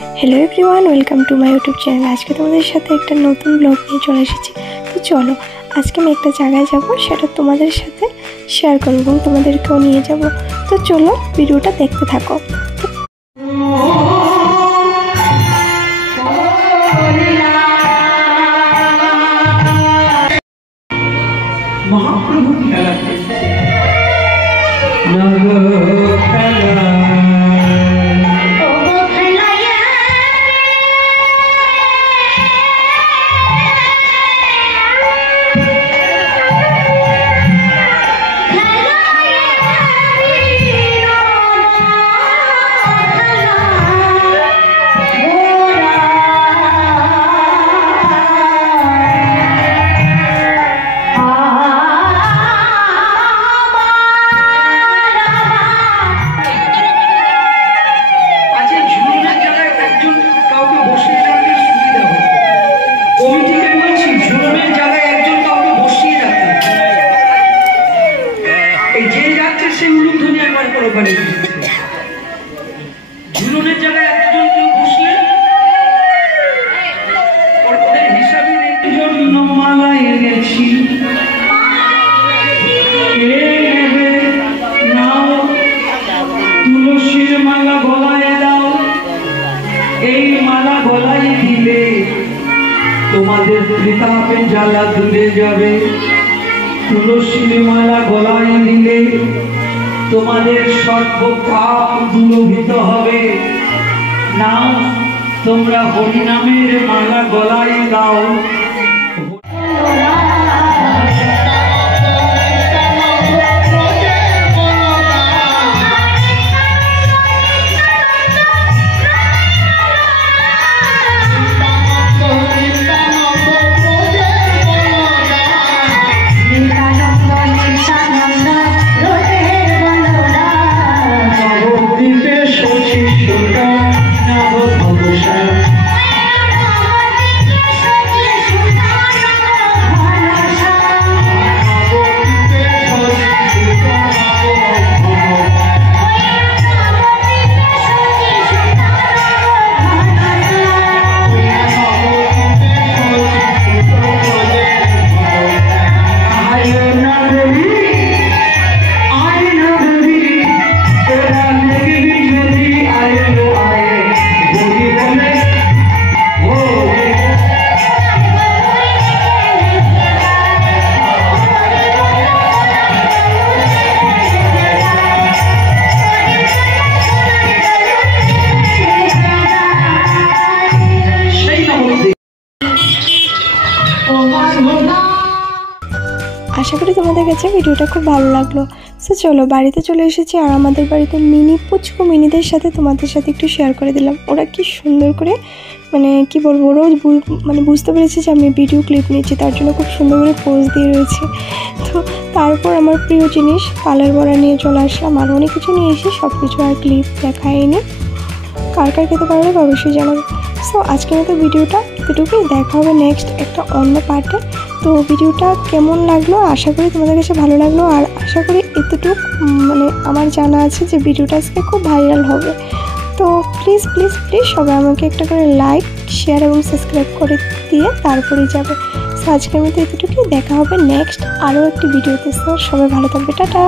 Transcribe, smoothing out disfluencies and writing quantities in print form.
Hello everyone, welcome to my YouTube channel. आज के तुम्हारे साथे एक नतून ब्लग নিয়ে চলে এসেছি। তো চলো আজকে আমি একটা জায়গায় যাব, সেটা তোমাদের সাথে শেয়ার করব এবং তোমাদেরকেও নিয়ে যাব। তো চলো ভিডিওটা দেখতে থাকো। महाप्रभु खेला खेला ঝুলনের জায়গায় একজন কেউ বসলে ওদের হিসাবে জন্য মালা এনেছি, নাও তুলসীর মালা গলায় দাও। এই মালা গলায় দিলে তোমাদের ত্রিতাপের জ্বালা দূরে যাবে। তুলসীর মালা গলায় দিলে তোমাদের সর্ব পাপ দূরীভূত হবে। নাও তোমরা হরিনামের মালা গলায় দাও। আশা করি তোমাদের কাছে ভিডিওটা খুব ভালো লাগলো। সো চলো বাড়িতে চলে এসেছি, আর আমাদের বাড়িতে মিনি পুচকু মিনিদের সাথে তোমাদের সাথে একটু শেয়ার করে দিলাম। ওরা কি সুন্দর করে কি বলবো, রোজ বুঝতে পেরেছি যে আমি ভিডিও ক্লিপ নিচ্ছি, তার জন্য খুব সুন্দর করে পোজ দিয়ে রয়েছে। তো তারপর আমার প্রিয় জিনিস পালের বড়া নিয়ে চলে আসলাম, আর অনেক কিছু নিয়ে এসে সব কিছু আর ক্লিপ দেখায়নি। কার কার খেতে পারলে অবশ্যই জানাবে। সো আজকের মতো ভিডিওটা এতটুকুই, দেখা হবে নেক্সট একটা অন্য পার্টে। তো ভিডিওটা কেমন লাগলো, আশা করি তোমাদের কাছে ভালো লাগলো, আর আশা করি এতটুকু আমার জানা আছে যে ভিডিওটা আজকে খুব ভাইরাল হবে। তো প্লিজ প্লিজ প্লিজ সবাই আমাকে একটা করে লাইক, শেয়ার এবং সাবস্ক্রাইব করে দিয়ে তারপরেই যাবে। সো আজকের মতো এতটুকুই, দেখা হবে নেক্সট আরও একটি ভিডিওতে। সবাই ভালো থাকবে, টাটা।